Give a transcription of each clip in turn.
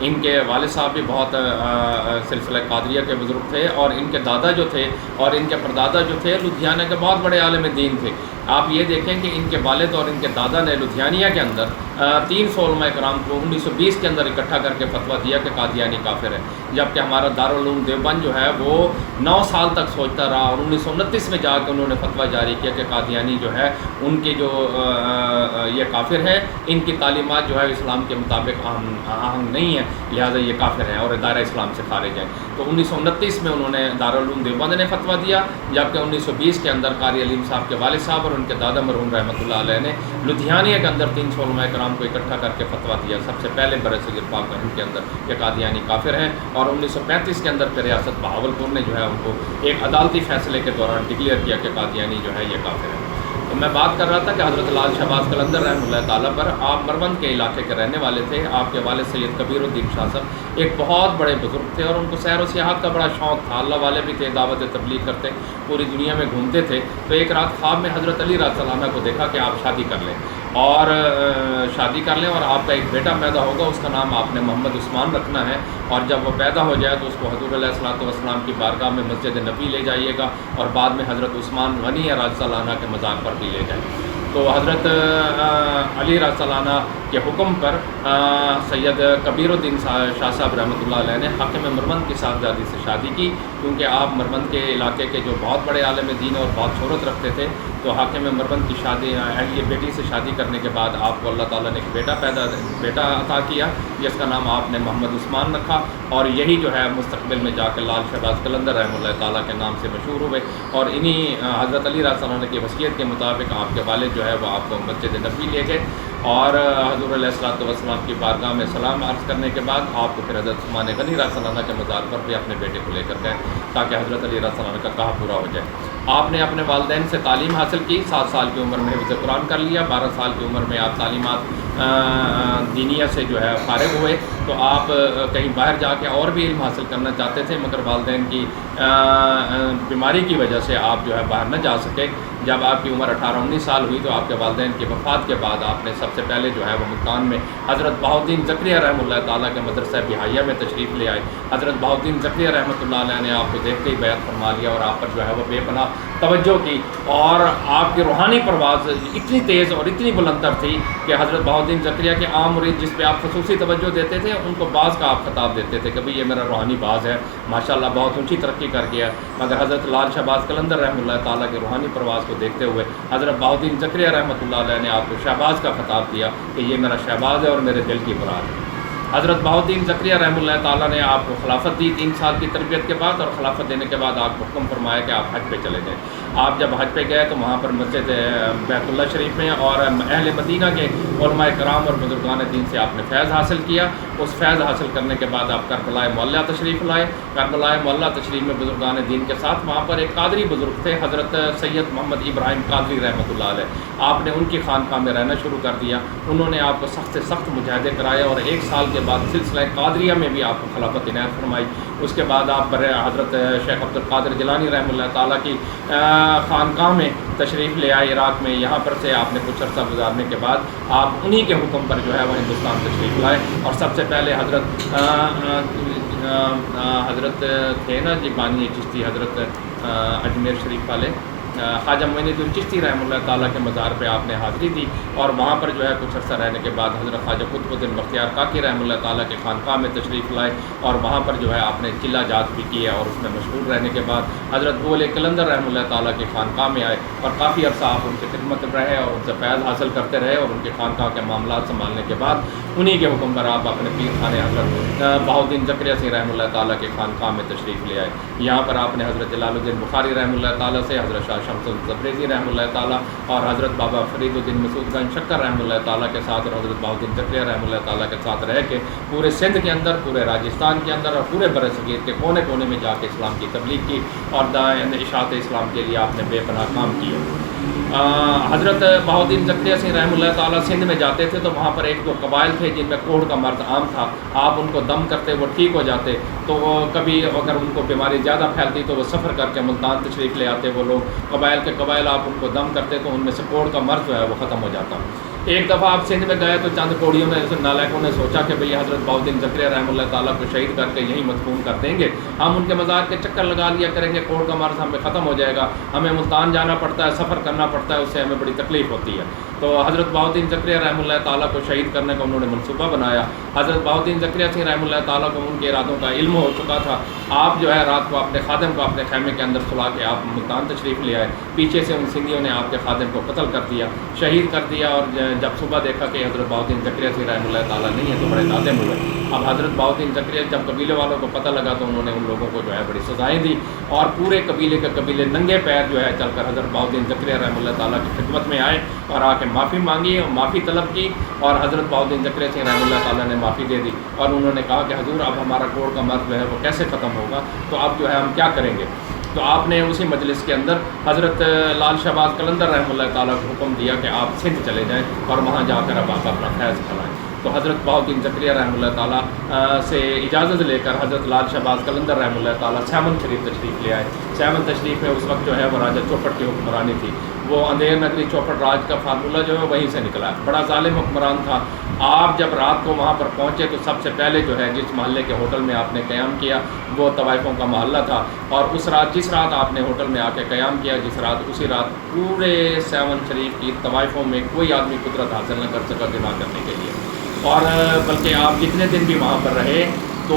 ان کے والد صاحب بھی بہت سلسلہ قادریہ کے بزرگ تھے، اور ان کے دادا جو تھے اور ان کے پردادا جو تھے لدھیانہ کے بہت بڑے عالم دین تھے۔ آپ یہ دیکھیں کہ ان کے والد اور ان کے دادا نے لدھیانیہ کے اندر 300 علماء کرام کو 1920 کے اندر اکٹھا کر کے فتویٰ دیا کہ قادیانی کافر ہے، جبکہ ہمارا دارالعلوم دیوبند جو ہے وہ 9 سال تک سوچتا رہا، اور 1929 میں جا کے انہوں نے فتویٰ جاری کیا کہ قادیانی جو ہے ان کی جو یہ کافر ہے، ان کی تعلیمات جو ہے اسلام کے مطابق آہنگ نہیں ہے، لہٰذا یہ کافر ہیں اور دائرہ اسلام سے خارج ہیں۔ تو 1929 میں انہوں نے دارالعلوم دیوبند نے فتویٰ دیا، جبکہ 1920 کے اندر قاری علیم صاحب کے والد صاحب اور ان کے دادا مرحوم رحمۃ اللہ علیہ نے لدھیانیہ کے اندر 300 علماء کرام کو اکٹھا کر کے فتویٰ دیا، سب سے پہلے برصغیر پاک و ہند کے اندر کہ قادیانی کافر ہیں، اور 1935 کے اندر پھر ریاست بہاولپور نے جو ہے ان کو ایک عدالتی فیصلے کے دوران ڈکلیئر کیا کہ قادیانی جو ہے یہ کافر ہے۔ تو میں بات کر رہا تھا کہ حضرت لال شہباز قلندر رحمۃ اللہ تعالیٰ پر، آپ مربند کے علاقے کے رہنے والے تھے۔ آپ کے والد سید کبیر الدین شاہ صاحب ایک بہت بڑے بزرگ تھے، اور ان کو سیر و سیاحت کا بڑا شوق تھا، اللہ والے بھی تھے، دعوت تبلیغ کرتے، پوری دنیا میں گھومتے تھے۔ تو ایک رات خواب میں حضرت علی رضی اللہ عنہ کو دیکھا کہ آپ شادی کر لیں، اور آپ کا ایک بیٹا پیدا ہوگا، اس کا نام آپ نے محمد عثمان رکھنا ہے، اور جب وہ پیدا ہو جائے تو اس کو حضور علیہ الصلوۃ والسلام کی بارگاہ میں مسجد نبی لے جائیے گا، اور بعد میں حضرت عثمان غنی رضی اللہ عنہ کے مزار پر بھی لے جائیں۔ تو حضرت علی رضی اللہ عنہ کے حکم پر سید کبیر الدین شاہ صاحب رحمۃ اللہ علیہ نے حاکم مربند کی صاحبزادی سے شادی کی، کیونکہ آپ مربند کے علاقے کے جو بہت بڑے عالم دین اور بہت شہرت رکھتے تھے، تو حاکم مربند کی شادی اہلیہ بیٹی سے شادی کرنے کے بعد آپ کو اللہ تعالیٰ نے ایک بیٹا عطا کیا، جس کا نام آپ نے محمد عثمان رکھا، اور یہی جو ہے مستقبل میں جا کے لال شہباز قلندر رحمۃ اللہ تعالیٰ کے نام سے مشہور ہوئے۔ اور انہی حضرت علی رضی اللہ عنہ کی وصیت کے مطابق آپ کے والد جو ہے وہ آپ کو مسجد نبی لے گئے، اور حضور علیہ الصلوۃ والسلام کی بارگاہ میں سلام عرض کرنے کے بعد آپ کو پھر حضرت عثمان غنی رضی اللہ عنہ کے مزار پر بھی اپنے بیٹے کو لے کر گئے، تاکہ حضرت علی رضی اللہ عنہ کا کہا پورا ہو جائے۔ آپ نے اپنے والدین سے تعلیم حاصل کی، 7 سال کی عمر میں حفظ قرآن کر لیا، 12 سال کی عمر میں آپ تعلیمات دینیہ سے جو ہے فارغ ہوئے۔ تو آپ کہیں باہر جا کے اور بھی علم حاصل کرنا چاہتے تھے، مگر والدین کی بیماری کی وجہ سے آپ جو ہے باہر نہ جا سکے۔ جب آپ کی عمر 18-19 سال ہوئی تو آپ کے والدین کی وفات کے بعد آپ نے سب سے پہلے جو ہے وہ ملتان میں حضرت بہاؤالدین زکریا رحمۃ اللہ تعالیٰ کے مدرسہ بہائیہ میں تشریف لے آئے۔ حضرت بہاؤالدین زکریا رحمۃ اللہ علیہ نے آپ کو دیکھتے ہی بیعت فرما لیا، اور آپ پر جو ہے وہ بے پناہ توجہ کی، اور آپ کی روحانی پرواز اتنی تیز اور اتنی بلندر تھی کہ حضرت بہاؤالدین زکریا کے عام مرید جس پہ آپ خصوصی توجہ دیتے تھے، ان کو باز کا آپ خطاب دیتے تھے کہ بھئی یہ میرا روحانی باز ہے، ماشاءاللہ بہت اونچی ترقی کر گیا۔ مگر حضرت لال شہباز قلندر رحمۃ اللہ تعالیٰ کی روحانی پرواز کو دیکھتے ہوئے حضرت بہاؤالدین زکریا رحمۃ اللہ علیہ نے آپ کو شہباز کا خطاب دیا کہ یہ میرا شہباز ہے اور میرے دل کی مراد ہے۔ حضرت بہاؤالدین زکریا رحمۃ اللہ تعالیٰ نے آپ کو خلافت دی 3 سال کی تربیت کے بعد، اور خلافت دینے کے بعد آپ کو حکم فرمایا کہ آپ حج پہ چلے جائیں۔ آپ جب حج پہ گئے تو وہاں پر مسجد بیت اللہ شریف میں اور اہل مدینہ کے علماء کرام اور بزرگان دین سے آپ نے فیض حاصل کیا۔ اس فیض حاصل کرنے کے بعد آپ کربلا معلیٰ تشریف لائے۔ کربلا معلیٰ تشریف میں بزرگان دین کے ساتھ وہاں پر ایک قادری بزرگ تھے، حضرت سید محمد ابراہیم قادری رحمۃ اللہ علیہ۔ آپ نے ان کی خانقاہ میں رہنا شروع کر دیا، انہوں نے آپ کو سخت سے سخت مجاہدے کرائے، اور 1 سال کے بعد سلسلہ قادریہ میں بھی آپ کو خلافت عنایت فرمائی۔ اس کے بعد آپ حضرت شیخ عبد القادر جیلانی رحمۃ اللہ تعالیٰ کی خانقاہ میں تشریف لے آئے عراق میں۔ یہاں پر سے آپ نے کچھ عرصہ گزارنے کے بعد آپ انہی کے حکم پر جو ہے وہ ہندوستان تشریف لائے، اور سب سے پہلے حضرت تھے نا جی بانی چشتی، حضرت اجمیر شریف والے خواجہ معین الدین چشتی رحمۃ اللہ تعالیٰ کے مزار پہ آپ نے حاضری دی، اور وہاں پر جو ہے کچھ عرصہ رہنے کے بعد حضرت خواجہ قطب الدین بختیار کاکی رحمۃ اللہ تعالیٰ کے خانقاہ میں تشریف لائے، اور وہاں پر جو ہے آپ نے چلہ جات بھی کیے، اور اس میں مشغول رہنے کے بعد حضرت بول قلندر رحمۃ اللہ تعالیٰ کے خانقاہ میں آئے، اور کافی عرصہ آپ ان کی خدمت میں رہے اور ان سے فیض حاصل کرتے رہے، اور ان کے خانقاہ کے معاملات سنبھالنے کے بعد انہی کے حکم پر آپ اپنے پیر خانے حضرت بہاؤالدین زکریا سنگھ رحمۃ اللہ تعالیٰ کے خانقاہ میں تشریف لے آئے۔ یہاں پر آپ نے حضرت جلال الدین بخاری رحمۃ اللہ تعالیٰ سے، حضرت شاہ شمس تبریزی رحمۃ اللہ تعالیٰ اور حضرت بابا فرید الدین مسعود گنج شکر رحمۃ اللہ تعالیٰ کے ساتھ، اور حضرت بہاؤالدین زکریا رحمۃ اللہ تعالیٰ کے ساتھ رہ کے پورے سندھ کے اندر، پورے راجستھان کے اندر، اور پورے برصغیر کے کونے کونے میں جا کے اسلام کی تبلیغ کی، اور اشاعت اسلام کے لیے آپ نے بے پناہ کام کیے۔ حضرت بہاؤالدین زکریا سنگھ رحمۃ اللہ تعالیٰ سندھ میں جاتے تھے تو وہاں پر 1-2 قبائل تھے جن میں کوڑھ کا مرض عام تھا، آپ ان کو دم کرتے وہ ٹھیک ہو جاتے، تو کبھی اگر ان کو بیماری زیادہ پھیلتی تو وہ سفر کر کے ملتان تشریف لے آتے وہ لوگ، قبائل کے قبائل آپ ان کو دم کرتے تو ان میں سے کوڑھ کا مرض جو ہے وہ ختم ہو جاتا۔ ایک دفعہ آپ سندھ میں گئے تو چند کوڑیوں نے نالائقوں نے سوچا کہ بھئی حضرت بہاؤالدین زکریا رحمہ اللہ تعالیٰ کو شہید کر کے یہیں مدفون کر دیں گے، ہم ان کے مزار کے چکر لگا لیا کریں گے، کوڑ کا مرض ہمیں ختم ہو جائے گا، ہمیں ملتان جانا پڑتا ہے، سفر کرنا پڑتا ہے، اس سے ہمیں بڑی تکلیف ہوتی ہے۔ تو حضرت بہاؤالدین زکریا رحمہ اللہ تعالیٰ کو شہید کرنے کا انہوں نے منصوبہ بنایا۔ حضرت بہاؤالدین زکریا سنگھ رحمہ اللہ تعالیٰ کو ان کے ارادوں کا علم ہو چکا تھا۔ آپ جو ہے رات کو اپنے خادم کو اپنے خیمے کے اندر سلا کے آپ ملتان تشریف لے آئے، پیچھے سے ان سندھیوں نے آپ کے خادم کو قتل کر دیا، شہید کر دیا، اور جب صبح دیکھا کہ حضرت بہاؤالدین زکریا سنگھ رحمہ اللہ تعالیٰ نہیں ہے تو بڑے نادم ہوئے۔ اب حضرت بہاؤالدین زکریا جب قبیلے والوں کو پتہ لگا تو انہوں نے ان لوگوں کو جو ہے بڑی سزائیں دی، اور پورے قبیلے کے قبیلے ننگے پیر جو ہے چل کر حضرت بہاؤالدین زکریا رحمہ اللہ تعالیٰ کی خدمت میں آئے اور آ کے معافی مانگی اور معافی طلب کی، اور حضرت بہاؤالدین زکریا سنگھ رحمہ اللہ تعالیٰ نے معافی دے دی، اور انہوں نے کہا کہ حضور اب ہمارا کوڑ کا مرض جو ہے وہ کیسے ختم ہوگا، تو اب جو ہے ہم کیا کریں گے؟ تو آپ نے اسی مجلس کے اندر حضرت لال شہباز قلندر رحمہ اللہ تعالیٰ کو حکم دیا کہ آپ سندھ چلے جائیں اور وہاں جا کر اب آپ اپنا فیض پھیلائیں۔ تو حضرت بہاؤالدین زکریا رحمہ اللہ تعالیٰ سے اجازت لے کر حضرت لال شہباز قلندر رحمہ اللہ تعالیٰ سیمن شریف تشریف لے آئے۔ سیمن تشریف میں اس وقت جو ہے وہ راجہ چوپٹ کی حکمرانی تھی، وہ اندھیر نگری چوپٹ راج کا فارمولہ جو ہے وہیں سے نکلا ہے، بڑا ظالم حکمران تھا۔ آپ جب رات کو وہاں پر پہنچے تو سب سے پہلے جو ہے جس محلے کے ہوٹل میں آپ نے قیام کیا وہ طوائفوں کا محلہ تھا، اور اس رات جس رات آپ نے ہوٹل میں آ کے قیام کیا جس رات اسی رات پورے سیون شریف کی طوائفوں میں کوئی آدمی قدرت حاصل نہ کر سکا گناہ کرنے کے لیے، اور بلکہ آپ جتنے دن بھی وہاں پر رہے تو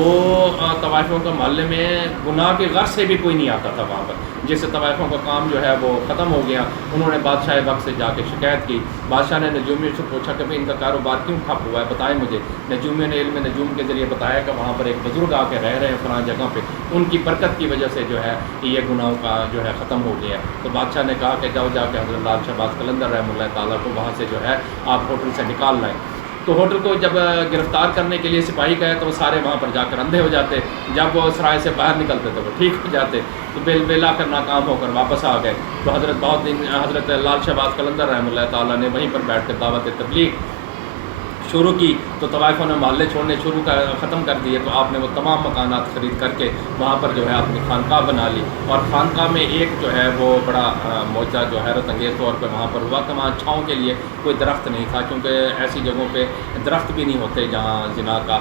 طوائفوں کے محلے میں گناہ کے غرض سے بھی کوئی نہیں آتا تھا وہاں پر، جس سے طوائفوں کا کام جو ہے وہ ختم ہو گیا۔ انہوں نے بادشاہ وقت سے جا کے شکایت کی، بادشاہ نے نجومیوں سے پوچھا کہ بھئی ان کا کاروبار کیوں ٹھپ ہوا ہے، بتائیں مجھے۔ نجومیوں نے علم نجوم کے ذریعے بتایا کہ وہاں پر ایک بزرگ آ کے رہ رہے ہیں فلاں جگہ پہ، ان کی برکت کی وجہ سے جو ہے یہ گناہوں کا جو ہے ختم ہو گیا ہے۔ تو بادشاہ نے کہا کہ جاؤ جا کے حضرت لال شہباز قلندر رحمہ اللہ تعالیٰ کو وہاں سے جو ہے آپ ہوٹل سے نکال لائیں۔ تو ہوٹل کو جب گرفتار کرنے کے لیے سپاہی گئے تو وہ سارے وہاں پر جا کر اندھے ہو جاتے، جب وہ سرائے سے باہر نکلتے تو وہ ٹھیک ہو جاتے، تو بیلا کر ناکام ہو کر واپس آ گئے۔ تو حضرت لال شہباز قلندر رحمہ اللہ تعالیٰ نے وہیں پر بیٹھ کر دعوت تبلیغ شروع کی، تو طوائفوں نے محلے چھوڑنے ختم کر دیے، تو آپ نے وہ تمام مکانات خرید کر کے وہاں پر جو ہے اپنی خانقاہ بنا لی، اور خانقاہ میں ایک جو ہے وہ بڑا معجزہ جو حیرت انگیز طور پہ وہاں پر ہوا کہ وہاں چھاؤں کے لیے کوئی درخت نہیں تھا، کیونکہ ایسی جگہوں پہ درخت بھی نہیں ہوتے جہاں زنا کا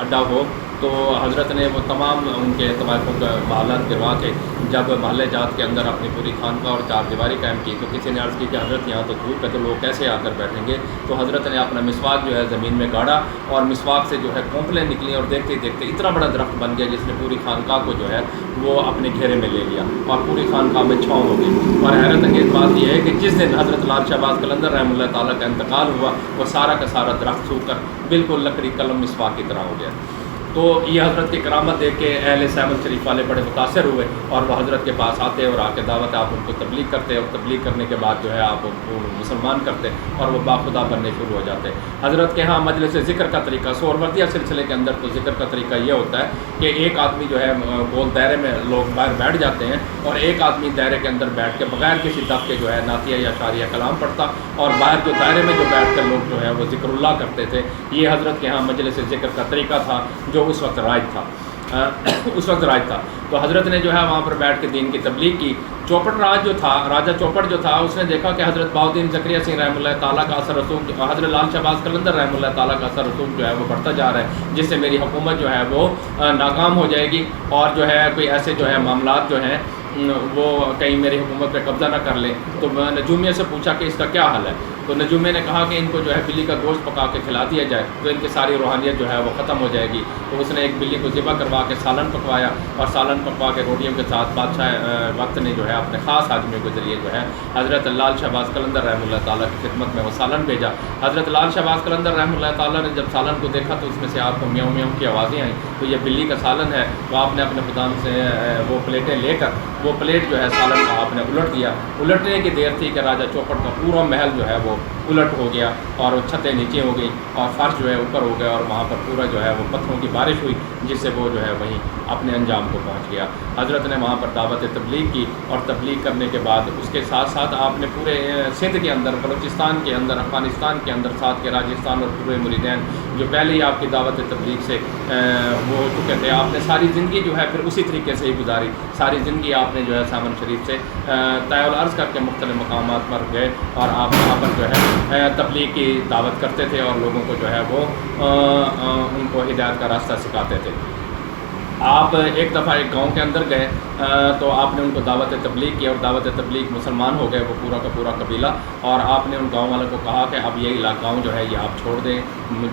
اڈا ہو۔ تو حضرت نے وہ تمام ان کے طوائفوں کا محلات گروا کے جب محلے جات کے اندر اپنی پوری خانقاہ اور چار دیواری قائم کی، تو کسی نے عرض کی کہ حضرت یہاں تو دھوپ ہے تو لوگ کیسے آ کر بیٹھیں گے؟ تو حضرت نے اپنا مسواک جو ہے زمین میں گاڑا، اور مسواک سے جو ہے کونپلیں نکلیں، اور دیکھتے دیکھتے اتنا بڑا درخت بن گیا جس نے پوری خانقاہ کو جو ہے وہ اپنے گھیرے میں لے لیا، اور پوری خانقاہ میں چھاؤں ہو گئی۔ اور حیرت انگیز بات یہ ہے کہ جس دن حضرت لال شہباز قلندر رحمہ اللہ تعالیٰ کا انتقال ہوا وہ سارا کا سارا درخت سوکھ کر بالکل لکڑی قلم مسواک کی طرح ہو گیا۔ تو یہ حضرت کی کرامت دیکھ کے اہل سیمن شریف والے بڑے متاثر ہوئے، اور وہ حضرت کے پاس آتے اور آ کے دعوت آپ ان کو تبلیغ کرتے، اور تبلیغ کرنے کے بعد جو ہے آپ ان کو مسلمان کرتے اور وہ باخدا بننے شروع ہو جاتے۔ حضرت کے ہاں مجلس ذکر کا طریقہ سہروردیہ سلسلے کے اندر تو ذکر کا طریقہ یہ ہوتا ہے کہ ایک آدمی جو ہے گول دائرے میں لوگ باہر بیٹھ جاتے ہیں، اور ایک آدمی دائرے کے اندر بیٹھ کے بغیر کسی دف کے جو ہے نعتیہ یا شعریہ کلام پڑھتا، اور باہر جو دائرے میں جو بیٹھ کر لوگ جو ہے وہ ذکر اللہ کرتے تھے۔ یہ حضرت کے ہاں مجلس ذکر کا طریقہ تھا جو اس وقت رائج تھا۔ تو حضرت نے جو ہے وہاں پر بیٹھ کے دین کی تبلیغ کی۔ چوپٹ راج جو تھا، راجہ چوپٹ جو تھا، اس نے دیکھا کہ حضرت بہاؤالدین زکریا سنگھ رحمہ اللہ تعالیٰ کا اثر رسوخ، حضرت لال شہباز قلندر رحمہ اللہ تعالیٰ کا اثر رسوخ جو ہے وہ بڑھتا جا رہا ہے، جس سے میری حکومت جو ہے وہ ناکام ہو جائے گی، اور جو ہے کوئی ایسے جو ہے معاملات جو ہیں وہ کہیں میری حکومت پہ قبضہ نہ کر لیں۔ تو نجومیہ سے پوچھا کہ اس کا کیا حل ہے؟ تو نجومیہ نے کہا کہ ان کو جو ہے بلی کا گوشت پکا کے کھلا دیا جائے تو ان کی ساری روحانیت جو ہے وہ ختم ہو جائے گی۔ تو اس نے ایک بلی کو ذبح کروا کے سالن پکوایا، اور سالن پکوا کے روٹیوں کے ساتھ بادشاہ وقت نے جو ہے اپنے خاص آدمیوں کے ذریعے جو ہے حضرت لال شہباز قلندر رحمہ اللہ تعالیٰ کی خدمت میں وہ سالن بھیجا۔ حضرت لال شہباز قلندر رحمہ اللہ تعالیٰ نے جب سالن کو دیکھا تو اس میں سے آپ کو میاؤں میاؤں کی آوازیں آئیں، تو یہ بلی کا سالن ہے۔ تو آپ نے اپنے خدام سے وہ پلیٹیں لے کر وہ پلیٹ جو ہے سالن کا آپ نے الٹ دیا۔ الٹنے کی دیر تھی کہ راجہ چوپٹ کا پورا محل جو ہے وہ الٹ ہو گیا، اور چھتیں نیچے ہو گئی، اور فرش جو ہے اوپر ہو گیا، اور وہاں پر پورا جو ہے وہ پتھروں کی بارش ہوئی، جس سے وہ جو ہے وہیں اپنے انجام کو پہنچ گیا۔ حضرت نے وہاں پر دعوت تبلیغ کی، اور تبلیغ کرنے کے بعد اس کے ساتھ ساتھ آپ نے پورے سندھ کے اندر، بلوچستان کے اندر، افغانستان کے اندر، ساتھ کے راجستھان اور پورے مریدین جو پہلے ہی آپ کی دعوت تبلیغ سے وہ ہو چکے تھے، آپ نے ساری زندگی جو ہے پھر اسی طریقے سے ہی گزاری۔ ساری زندگی آپ نے جو ہے سامن شریف سے طے العرض کر کے مختلف مقامات پر گئے، اور آپ وہاں پر جو ہے تبلیغ کی دعوت کرتے تھے اور لوگوں کو جو ہے وہ ان کو ہدایت کا راستہ سکھاتے تھے۔ آپ ایک دفعہ ایک گاؤں کے اندر گئے تو آپ نے ان کو دعوت تبلیغ کی اور دعوت تبلیغ مسلمان ہو گئے وہ پورا کا پورا قبیلہ، اور آپ نے ان گاؤں والوں کو کہا کہ اب یہ گاؤں جو ہے یہ آپ چھوڑ دیں،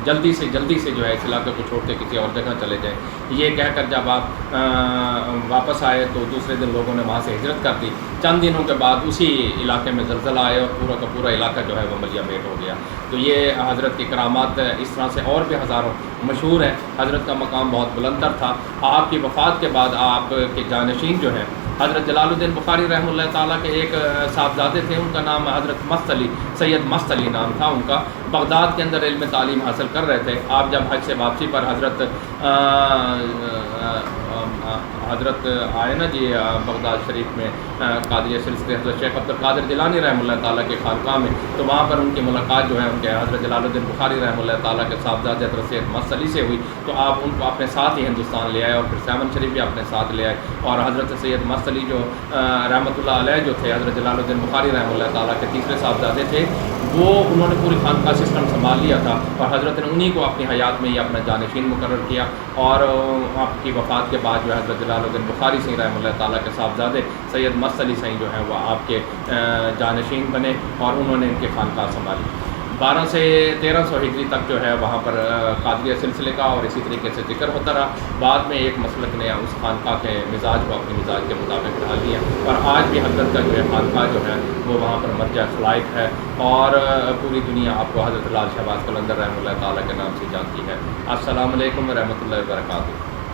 جلدی سے جو ہے اس علاقے کو چھوڑ کے کسی اور جگہ چلے جائیں۔ یہ کہہ کر جب آپ واپس آئے تو دوسرے دن لوگوں نے وہاں سے ہجرت کر دی۔ چند دنوں کے بعد اسی علاقے میں زلزلہ آیا اور پورا کا پورا علاقہ جو ہے وہ ملیا میٹ ہو گیا۔ تو یہ حضرت کی کرامات اس طرح سے اور بھی ہزاروں مشہور ہیں۔ حضرت کا مقام بہت بلندر تھا۔ آپ کی وفات کے بعد آپ کے جانشین جو ہیں حضرت جلال الدین بخاری رحمہ اللہ تعالیٰ کے ایک صاحبزادے تھے، ان کا نام حضرت مست علی، سید مست علی نام تھا ان کا۔ بغداد کے اندر علم تعلیم حاصل کر رہے تھے۔ آپ جب حج سے واپسی پر حضرت آئے نا جی بغداد شریف میں قادریہ سلسلے حضرت شیخ عبد القادر جیلانی رحمہ اللہ تعالیٰ کے خانقاہ میں، تو وہاں پر ان کی ملاقات جو ہے ان کے حضرت جلال الدین بخاری رحمہ اللہ تعالیٰ کے صاحبزادے حضرت سید مست علی سے ہوئی۔ تو آپ ان کو اپنے ساتھ ہی ہندوستان لے آئے اور پھر سیون شریف بھی اپنے ساتھ لے آئے، اور حضرت سید مست علی جو رحمۃ اللہ علیہ جو تھے حضرت جلال الدین بخاری رحمہ اللہ تعالیٰ کے تیسرے صاحبزادے تھے، وہ انہوں نے پوری خانقاہ سسٹم سنبھال لیا تھا، اور حضرت نے انہی کو اپنی حیات میں ہی اپنا جانشین مقرر کیا، اور آپ کی وفات کے بعد جو ہے حضرت جلال الدین بخاری سی رحمہ اللہ تعالیٰ کے صاحبزادے سید مست علی سی جو ہیں وہ آپ کے جانشین بنے، اور انہوں نے ان کی خانقاہ سنبھالی۔ 1200 سے 1300 ہجری تک جو ہے وہاں پر قادریہ سلسلے کا اور اسی طریقے سے ذکر ہوتا رہا۔ بعد میں ایک مسلک نے اس خانقاہ کے مزاج کو اپنے مزاج کے مطابق ڈال دیا، اور آج بھی حضرت کا جو ہے خانقاہ جو ہے وہ وہاں پر مرجع خلائق ہے، اور پوری دنیا آپ کو حضرت لال شہباز قلندر رحمہ اللہ تعالیٰ کے نام سے جانتی ہے۔ السلام علیکم ورحمۃ اللہ وبرکاتہ۔